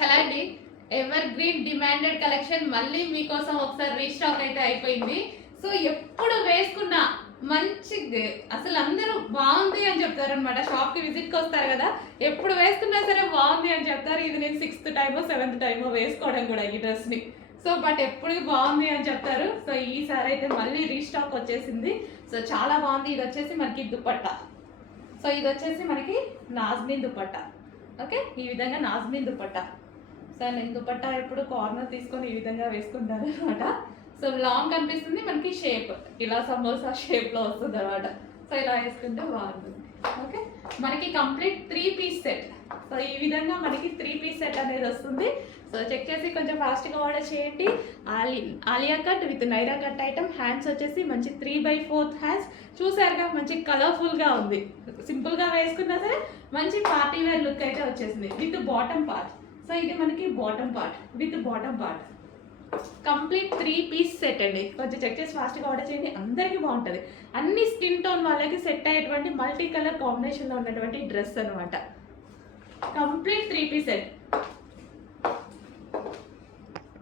Hello అండి, ever green demanded collection మళ్ళీ మీకోసం ఒకసారి రీస్టాక్ అయితే అయిపోయింది. సో ఎప్పుడు వేసుకున్నా మంచి అసలు అందరూ బాగుంది అని చెప్తారు అనమాట. షాప్కి విజిట్కి వస్తారు కదా, ఎప్పుడు వేసుకున్నా సరే బాగుంది అని చెప్తారు. ఇది నేను 6th టైమో 7th టైమో వేసుకోవడం కూడా ఈ డ్రెస్ని. సో బట్ ఎప్పుడు బాగుంది అని చెప్తారు. సో ఈసారి అయితే మళ్ళీ రీస్టాక్ వచ్చేసింది. సో చాలా బాగుంది. ఇది వచ్చేసి మనకి దుపట్టా. సో ఇది వచ్చేసి మనకి నాజ్మీన్ దుపట్టా. ఓకే, ఈ విధంగా నాజ్మీన్ దుపట్టా. సో నేను దుపట్టా ఎప్పుడు కార్నర్ తీసుకొని ఈ విధంగా వేసుకుంటాను అనమాట. సో లాంగ్ కనిపిస్తుంది, మనకి షేప్ ఇలా సమోసా షేప్లో వస్తుంది అనమాట. సో ఇలా వేసుకుంటే బాగుంటుంది. ఓకే, మనకి కంప్లీట్ 3 పీస్ సెట్. సో ఈ విధంగా మనకి 3 పీస్ సెట్ అనేది వస్తుంది. సో చెక్ చేసి కొంచెం ఫాస్ట్గా ఆర్డర్ చేయండి. Alia cut with Naira cut item. Hands వచ్చేసి మంచి 3/4 హ్యాండ్స్. చూసారుగా మంచి కలర్ఫుల్గా ఉంది. సింపుల్గా వేసుకున్నా సరే మంచి పార్టీ వేర్ లుక్ అయితే వచ్చేసింది విత్ బాటమ్ పార్ట్. సో ఇది మనకి bottom part with bottom part. Complete 3 piece set అండి. కొంచెం చెక్ చేసి ఫాస్ట్గా ఆర్డర్ చేయండి, అందరికీ బాగుంటుంది. అన్ని స్కిన్ టోన్ వాళ్ళకి సెట్ అయ్యేటువంటి మల్టీ కలర్ కాంబినేషన్లో ఉన్నటువంటి డ్రెస్ అనమాట. Complete 3 piece set.